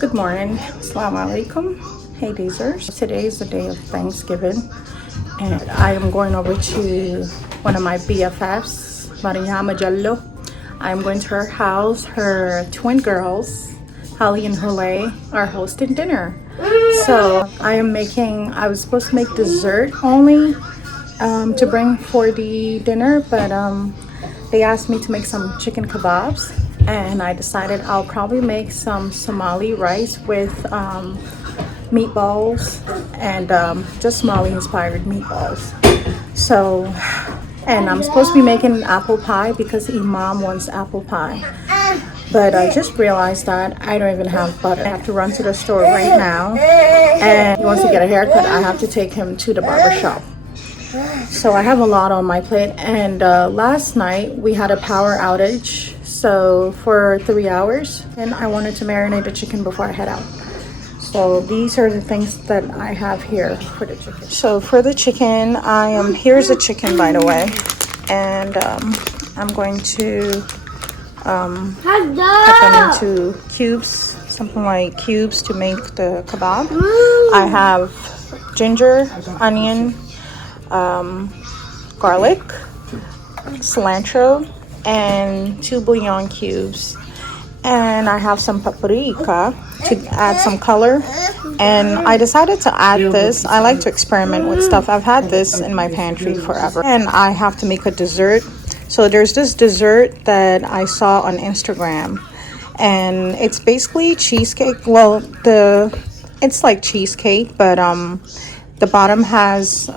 Good morning. Assalamu alaikum. Hey Dazers. Today is the day of Thanksgiving and I am going over to one of my BFFs, Diallo. I'm going to her house. Her twin girls, Holly and Hule, are hosting dinner. So I was supposed to make dessert only to bring for the dinner, but they asked me to make some chicken kebabs, and I decided I'll probably make some Somali rice with meatballs and just Somali inspired meatballs. So, and I'm supposed to be making an apple pie because Imam wants apple pie. But I just realized that I don't even have butter. I have to run to the store right now, and he wants to get a haircut. I have to take him to the barber shop. So I have a lot on my plate, and last night we had a power outage, so for 3 hours, and I wanted to marinate the chicken before I head out. So these are the things that I have here for the chicken. So for the chicken, here's the chicken, by the way, and I'm going to cut them into cubes, something like cubes to make the kebab. I have ginger, onion, garlic, cilantro, and 2 bouillon cubes, and I have some paprika to add some color. And I decided to add this. I like to experiment with stuff. I've had this in my pantry forever, and I have to make a dessert. So there's this dessert that I saw on Instagram, and it's basically cheesecake. Well, it's like cheesecake, but the bottom has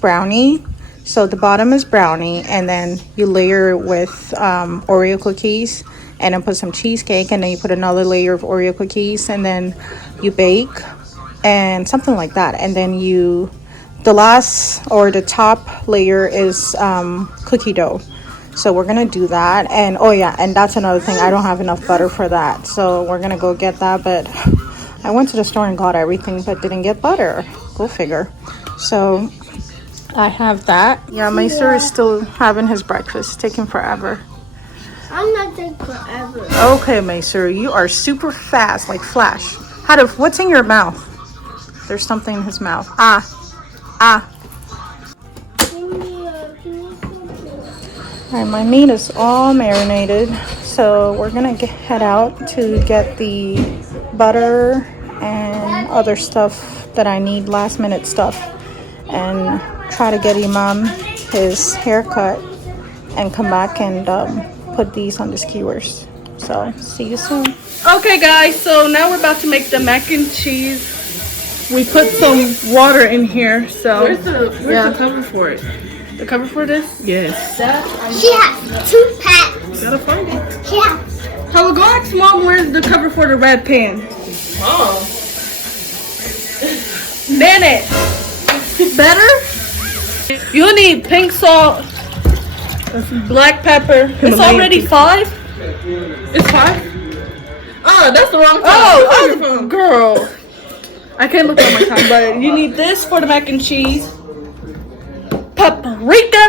brownie. So the bottom is brownie, and then you layer it with Oreo cookies, and then put some cheesecake, and then you put another layer of Oreo cookies, and then you bake, and something like that. And then the last or the top layer is cookie dough. So we're gonna do that. And oh yeah, and that's another thing, I don't have enough butter for that, so we're gonna go get that. But I went to the store and got everything but didn't get butter. Go figure. So I have that. Yeah, Maester is still having his breakfast. It's taking forever. I'm not taking forever. Okay, Maester, you are super fast, like Flash. What's in your mouth? There's something in his mouth. Ah. Alright, my meat is all marinated, so we're gonna head out to get the butter and other stuff that I need, last minute stuff, and try to get Imam his haircut and come back and put these on the skewers. So see you soon. Okay guys, so now we're about to make the mac and cheese. We put some water in here, so where's the cover for it? The cover for this? Yes. She has 2 packs. Gotta find it. She has. Hello, go ask Mom where's the cover for the red pan. Oh. Nana, better? You'll need pink salt, black pepper. It's already 5? It's 5? Oh, that's the wrong time. Oh, girl. I can't look at my time, but you need this for the mac and cheese. Paprika.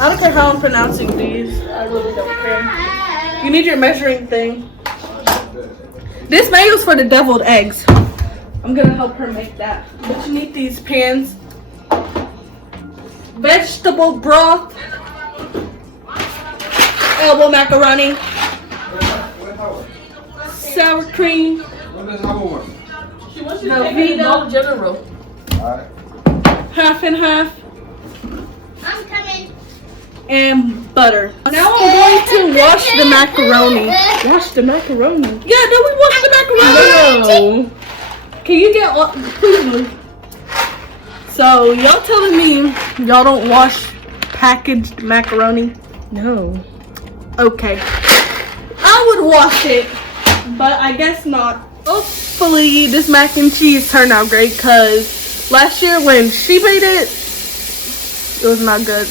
I don't care how I'm pronouncing these. I really don't care. You need your measuring thing. This mayo's for the deviled eggs. I'm gonna help her make that. But you need these pans. Vegetable broth. Elbow macaroni. Sour cream. She wants you to take it Dollar General. Half and half. I'm coming. And butter. Now I'm going to wash the macaroni. Wash the macaroni. Yeah, don't we wash the macaroni? No. Can you get please move. So y'all telling me y'all don't wash packaged macaroni? No. Okay. I would wash it, but I guess not. Hopefully this mac and cheese turned out great, because last year when she made it, it was not good.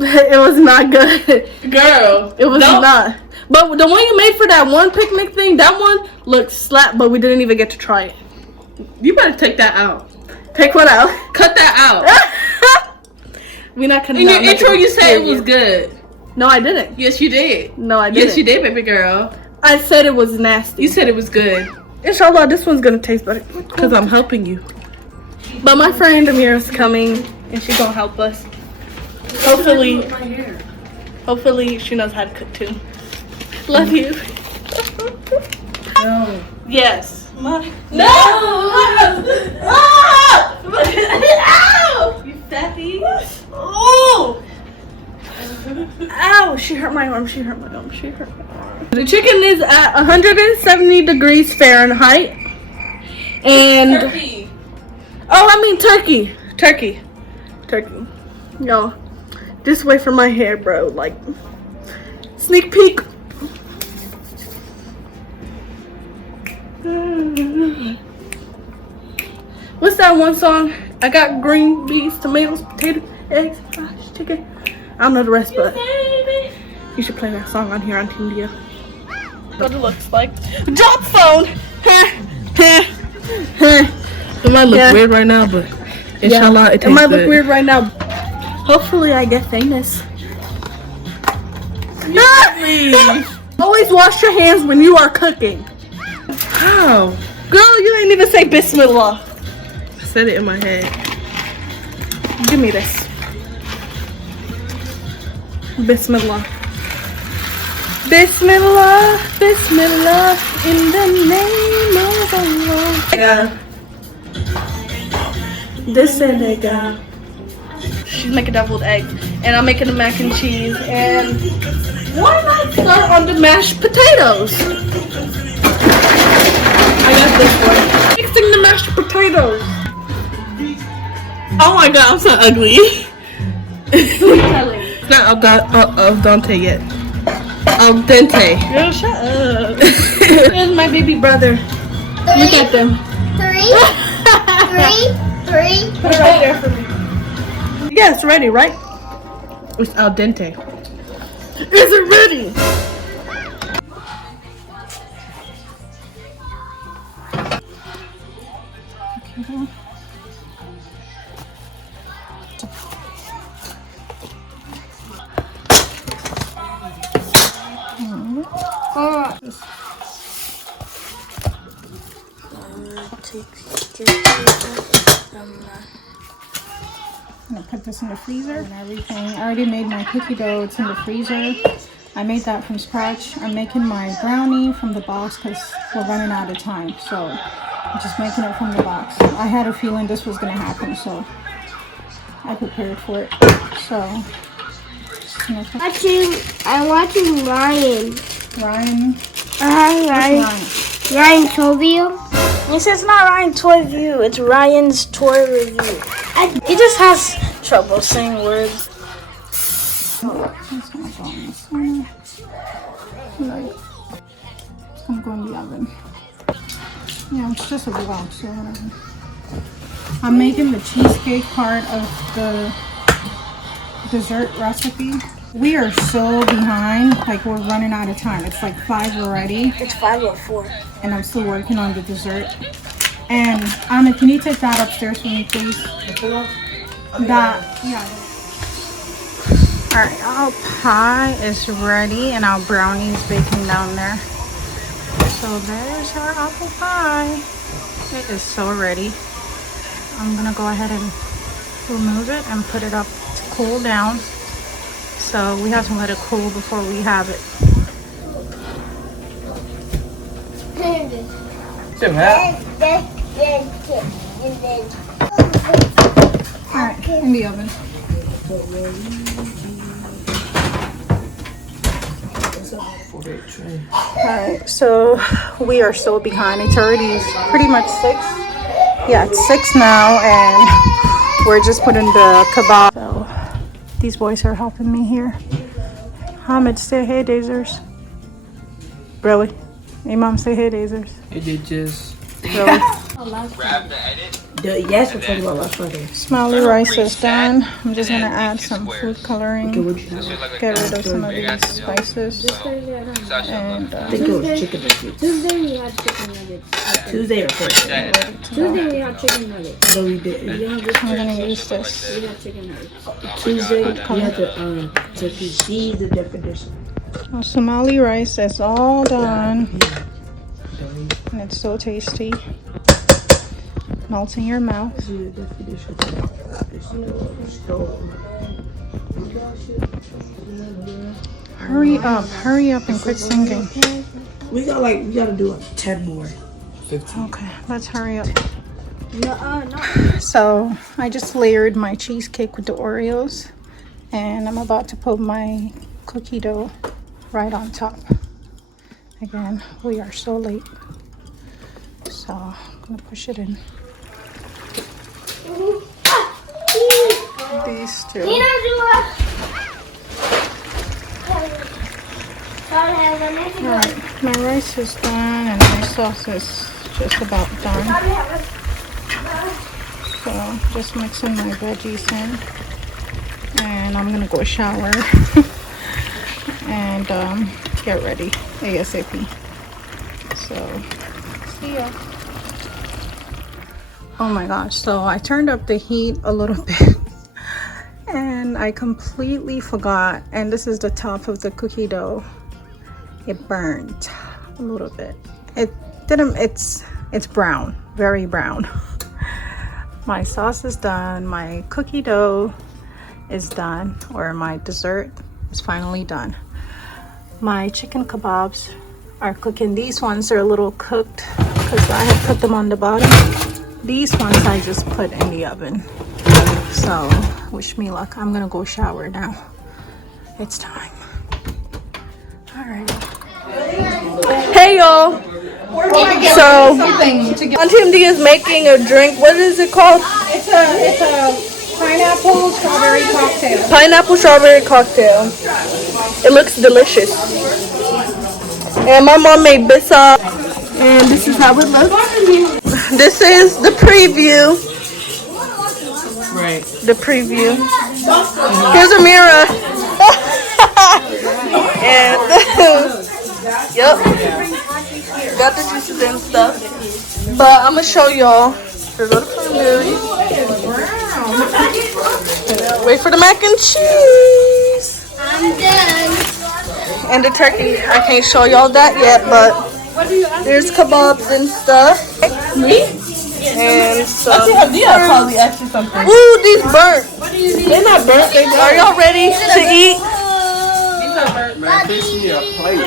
It was not good. Girl. It was not. But the one you made for that one picnic thing, that one looked slap, but we didn't even get to try it. You better take that out. Take what out? Cut that out. We're not cutting In out your intro, nothing. you said it was good. No, I didn't. Yes, you did. No, I didn't. Yes, you did, baby girl. I said it was nasty. You said it was good. Inshallah, this one's gonna taste better. Because I'm helping you. But my friend Amira's coming and she's gonna help us. Hopefully she knows how to cook too. Love you. No. Yes. No! Ah! Ow! You fatty. Oh! Ow! She hurt my arm. She hurt my arm. The chicken is at 170 degrees Fahrenheit. And Turkey. oh, I mean turkey. Yo, just wait for my hair, bro. Like, sneak peek. What's that one song? I got green beans, tomatoes, potatoes, eggs, fries, chicken. I don't know the rest, but you should play that song on here on Team Dia. What it looks like. Drop phone. It might look weird right now, but inshallah it tastes It might good. look weird right now. Hopefully I get famous. Always wash your hands when you are cooking. How? Girl, you ain't even say Bismillah. I said it in my head. Give me this. Bismillah. Bismillah, Bismillah, in the name of Allah. This and they got. She's making deviled eggs, and I'm making the mac and cheese. And why not start on the mashed potatoes? I got this one. Mixing the mashed potatoes. Oh my god, I'm so ugly. It's not al dente yet. Al dente. Girl, shut up. Here's my baby brother. Look at them. Three. Put it right there for me. Yeah, it's ready, right? It's al dente. Is it ready? I'm gonna put this in the freezer and everything. I already made my cookie dough. It's in the freezer. I made that from scratch. I'm making my brownie from the box because we're running out of time. So I'm just making it from the box. I had a feeling this was gonna happen, so I prepared for it. So I'm watching Ryan. Ryan. Ryan told you. He says it's not Ryan Toy Review, it's Ryan's Toy Review. He just has trouble saying words. It's gonna go in the center. It's gonna go in the oven. Yeah, it's just a vlog, so whatever. I'm making the cheesecake part of the dessert recipe. We are so behind, like we're running out of time. It's like 5 already. It's 5:04. And I'm still working on the dessert. And Anna, can you take that upstairs for me, please? That, yeah. All right, our pie is ready and our brownie is baking down there. So there's our apple pie. It is so ready. I'm gonna go ahead and remove it and put it up to cool down. So we have to let it cool before we have it. Alright, in the oven. Alright, so we are still behind. It's already pretty much 6. Yeah, it's 6 now, and we're just putting the kebab. So these boys are helping me here. Hamid, say hey, Dazers. Really? Hey, Mom, say hey, Dazers. It did just. Really? Grab the edit. Yes, we're talking about last Friday. Smiley rice is done. I'm just gonna add some food coloring. This is like a Get rid of some of these spices. And I think it was chicken nuggets. Tuesday we had chicken nuggets. Tuesday or Thursday. Tuesday we had chicken nuggets. No, we didn't. I'm gonna use this. We had chicken nuggets. Tuesday we had the turkey. See the definition. Somali rice is all done. And it's so tasty. Melts in your mouth. Hurry up and quit singing. We gotta do like 10 more. 15. Okay, let's hurry up. So I just layered my cheesecake with the Oreos, and I'm about to put my cookie dough right on top. Again, we are so late, so I'm gonna push it in. These two. Alright, my rice is done and my sauce is just about done. So just mixing my veggies in, and I'm gonna go shower and get ready ASAP. So see ya. Oh my gosh, so I turned up the heat a little bit and I completely forgot, and this is the top of the cookie dough. It burned a little bit. It's brown, very brown. My sauce is done, my cookie dough is done, or my dessert is finally done. My chicken kebabs are cooking. These ones are a little cooked because I had put them on the bottom. These ones I just put in the oven. So wish me luck. I'm gonna go shower now. It's time. All right. Hey y'all. So Auntie MD is making a drink. What is it called? It's a pineapple strawberry cocktail. Pineapple strawberry cocktail. It looks delicious. And my mom made bisa. And this is how it looks. This is the preview. Right. The preview. Here's a mirror. And yep. Got the juices and stuff. But I'm gonna show y'all. Here's all the cranberries. Wait for the mac and cheese. I'm done. And the turkey. I can't show y'all that yet, but there's kebabs and stuff. Me? And some. Probably ask you something. Ooh, these burnt. They're not burnt. Are y'all ready to eat? Man, fix me a plate.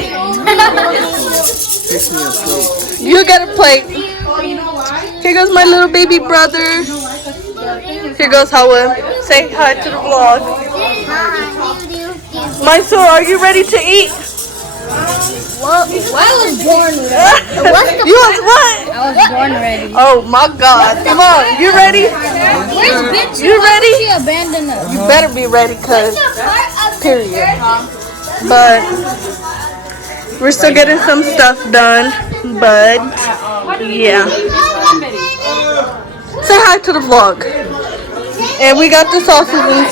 Fix me a plate. You get a plate. Here goes my little baby brother. Here goes Howard. Say hi to the vlog. My son, are you ready to eat? Well, I was born ready. You was what? I was born ready. Oh my God. Come on. You ready? Where's Bitch? You ready? She abandoned us. You better be ready, cause period. But we're still getting some stuff done. But yeah. Say hi to the vlog. And we got the sauces and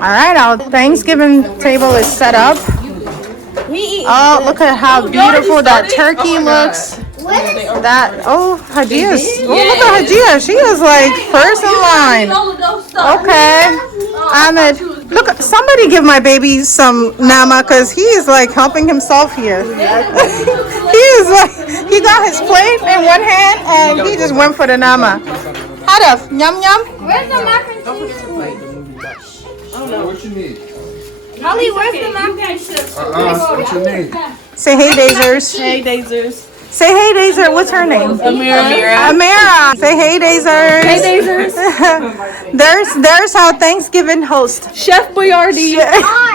All right, our Thanksgiving table is set up. Oh, look at how beautiful that turkey looks. Hadia's. Oh, look at Hadia. She is like first in line. Okay. Ahmed, look, somebody give my baby some nama because he is like helping himself here. He is like, he got his plate in one hand and he just went for the nama. Hadaf, yum yum. Where's the mac and cheese? What you need? Holly, where's the mac and cheese? What you need? Say hey, Dazers. hey, Dazers. Say hey, Dazer. What's her name? Amira. Amira. Say hey, Dazers. Hey, Dazers. There's our Thanksgiving host. Chef Boyardee.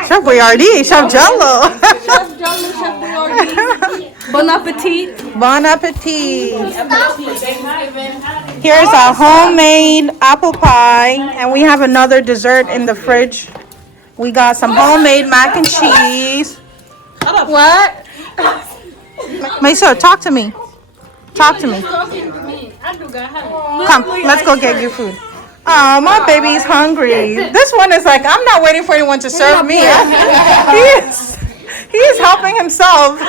Chef Boyardee. Chef Jello. Chef Jello, Chef Boyardee. Bon appetit. Bon appetit. Here's our homemade apple pie, and we have another dessert in the fridge. We got some homemade mac and cheese. What? Maisa, talk to me. Talk to me. Come, let's go get your food. Oh, my baby's hungry. This one is like, I'm not waiting for anyone to serve me. He is helping himself.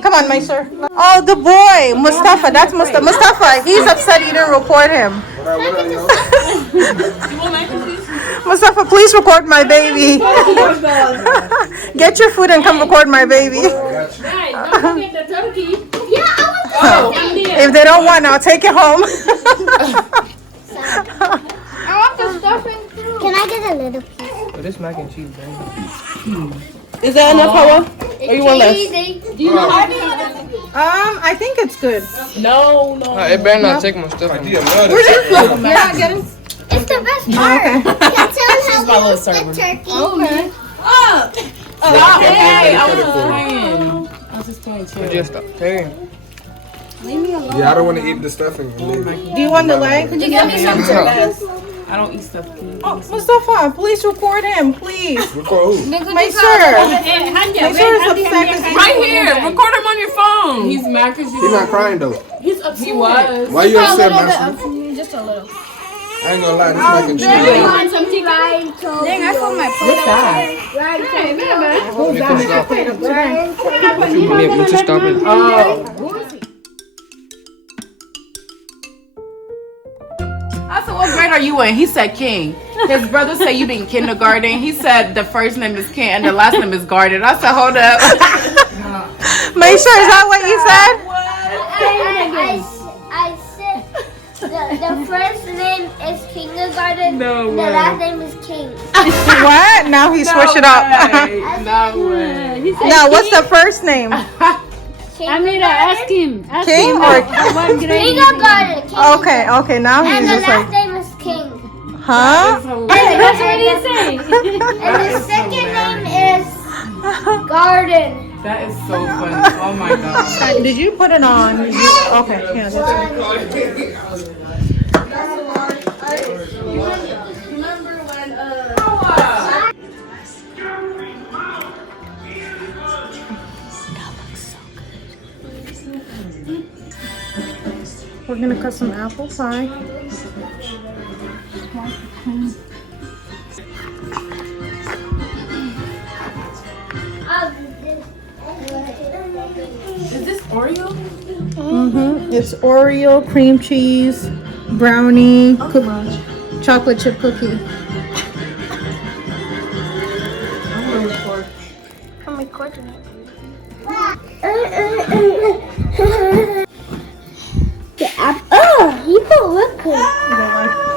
Come on, my sir. Oh, the boy, Mustafa. That's Mustafa. Mustafa, he's upset you didn't record him. Mustafa, please record my baby. Get your food and come record my baby. Guys, don't forget the turkey. If they don't want, I'll take it home. I want the stuffing too. Can I get a little piece? But this mac and cheese, man. Is that enough, Hawa? Or you want less? I think it's good. No. It better not take my stuff. Idea, love it. You're not getting. It's the best part. Okay. Can tell how we split turkey. Okay. Hey, I was just playing too. Just stop. Hey. Yeah, I don't want to eat the stuffing. Do you want the leg? Could you give me some I don't eat stuff. Oh, Mustafa, please record him, please. Record who? My sir. Hey, Hanja, My sir is upset because Right here. Record him on your phone. He's mad because He's not crying though. He was. Why you upset, Master? Just a little. I ain't gonna lie, this mac and cheese. you want some chicken? Dang, I feel my plate. Let's just stop it. I said, what grade are you in? He said King. His brother said you been kindergarten. He said the first name is King and the last name is Garden. I said, hold up. Make sure, is that what you said? I said the first name is Kindergarten. No The way. last name is King. What? Now he switched it up. No way. He said Now, what's the first name? Amira, ask him. Ask King him or- what grade he's in. Kindergarten. Okay, now And he's the just last like, name is King. huh? That's what he's saying. And the second name is Garden. That is so funny. Oh my God. Did you put it on? Okay, yeah, that's right. We're gonna cut some apple pie. Is this Oreo? It's Oreo, cream cheese, brownie, chocolate chip cookie. I'm recording it. Oh, you put whipped cream.